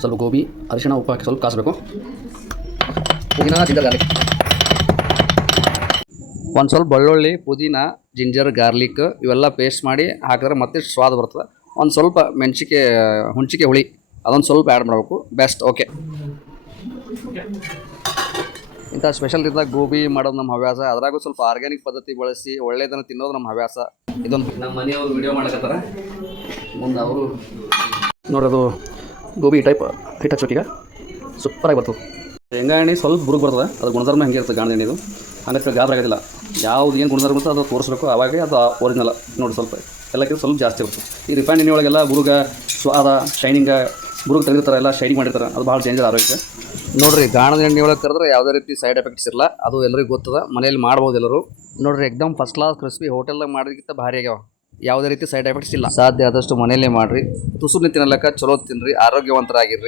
ಸ್ವಲ್ಪ ಗೋಬಿ, ಅರಿಶಿಣ, ಉಪ್ಪು ಹಾಕಿ ಸ್ವಲ್ಪ ಕಾಸಬೇಕು. ಪುದೀನ, ಜಿಂಜರ್ ಗಾರ್ಲಿಕ್, ಒಂದು ಸ್ವಲ್ಪ ಬೆಳ್ಳುಳ್ಳಿ, ಪುದೀನ, ಜಿಂಜರ್ ಗಾರ್ಲಿಕ್ ಇವೆಲ್ಲ ಪೇಸ್ಟ್ ಮಾಡಿ ಹಾಕಿದ್ರೆ ಮತ್ತೆ ಸ್ವಾದ ಬರ್ತದೆ. ಒಂದು ಸ್ವಲ್ಪ ಹುಂಚಿಕೆ ಹುಳಿ ಅದೊಂದು ಸ್ವಲ್ಪ ಆ್ಯಡ್ ಮಾಡಬೇಕು. ಬೆಸ್ಟ್. ಓಕೆ, ಇಂಥ ಸ್ಪೆಷಲ್ ರೀತಿಯಾಗಿ ಗೋಬಿ ಮಾಡೋದು ನಮ್ಮ ಹವ್ಯಾಸ. ಅದ್ರಾಗೂ ಸ್ವಲ್ಪ ಆರ್ಗ್ಯಾನಿಕ್ ಪದ್ಧತಿ ಬಳಸಿ ಒಳ್ಳೆಯದನ್ನು ತಿನ್ನೋದು ನಮ್ಮ ಹವ್ಯಾಸ. ಇದೊಂದು ನಮ್ಮ ಮನೆಯವರು ವಿಡಿಯೋ ಮಾಡಕತ್ತಾರ ಮುಂದೆ ಅವರು ನೋಡೋದು. ಗೋಬಿ ಟೈಪ್ ಹಿಟ್ಟು ಹಚ್ಚೋಕೀಗ ಸೂಪರಾಗಿ ಬರ್ತದೆ. ಶೇಂಗಾ ಎಣ್ಣೆ ಸ್ವಲ್ಪ ಬುರುಗ್ ಬರ್ತದೆ, ಅದು ಗುಣಧರ್ಮ ಹೆಂಗೆ ಇರ್ತದೆ ಗಾಣದ ಎಣ್ಣೆದು. ಹಂಗೆ ಗಾಬರಿ ಆಗೋದಿಲ್ಲ. ಯಾವ್ದು ಏನು ಗುಣಧರ್ಮ ಇರ್ತದೆ ಅದು ತೋರಿಸ್ಬೇಕು, ಅವಾಗೇ ಅದು ಒರಿಜಿನಲ್. ನೋಡಿ ಸ್ವಲ್ಪ ಎಲ್ಲಕ್ಕಿಂತ ಸ್ವಲ್ಪ ಜಾಸ್ತಿ ಇರ್ತದೆ. ಈ ರಿಫೈಂಡ್ ಎಣ್ಣೆ ಒಳಗೆಲ್ಲ ಬುರುಗ, ಸ್ವಾದ, ಶೈನಿಂಗ, ಬುರುಗ್ ತೆಗೆದಿರ್ತಾರೆ, ಎಲ್ಲ ಶೈನಿಂಗ್ ಮಾಡಿರ್ತಾರೆ. ಅದು ಭಾಳ ಡೇಂಜರ್ ಆರೋಗ್ಯ. ನೋಡಿರಿ, ಗಾಣದ ಎಣ್ಣೆ ಒಳಗೆ ಕರೆದ್ರೆ ಯಾವುದೇ ರೀತಿ ಸೈಡ್ ಎಫೆಕ್ಟ್ಸ್ ಇರಲ್ಲ. ಅದು ಎಲ್ಲರಿಗೂ ಗೊತ್ತದ, ಮನೇಲಿ ಮಾಡ್ಬೋದು ಎಲ್ಲರೂ. ನೋಡಿರಿ, ಎಕ್ದಮ್ ಫಸ್ಟ್ ಕ್ಲಾಸ್ ಕ್ರಿಸ್ಪಿ. ಹೋಟೆಲ್ದಾಗ ಮಾಡೋದಕ್ಕಿಂತ ಭಾರಿ ಆಗ್ಯಾವ. ಯಾವುದೇ ರೀತಿ ಸೈಡ್ ಎಫೆಕ್ಟ್ಸ್ ಇಲ್ಲ. ಸಾಧ್ಯ ಆದಷ್ಟು ಮನೆಯಲ್ಲೇ ಮಾಡಿರಿ. ತುಸು ತಿನ್ನಲಕ್ಕ ಚಲೋ ತಿನ್ನಿರಿ, ಆರೋಗ್ಯವಂತರಾಗಿರ್ರಿ.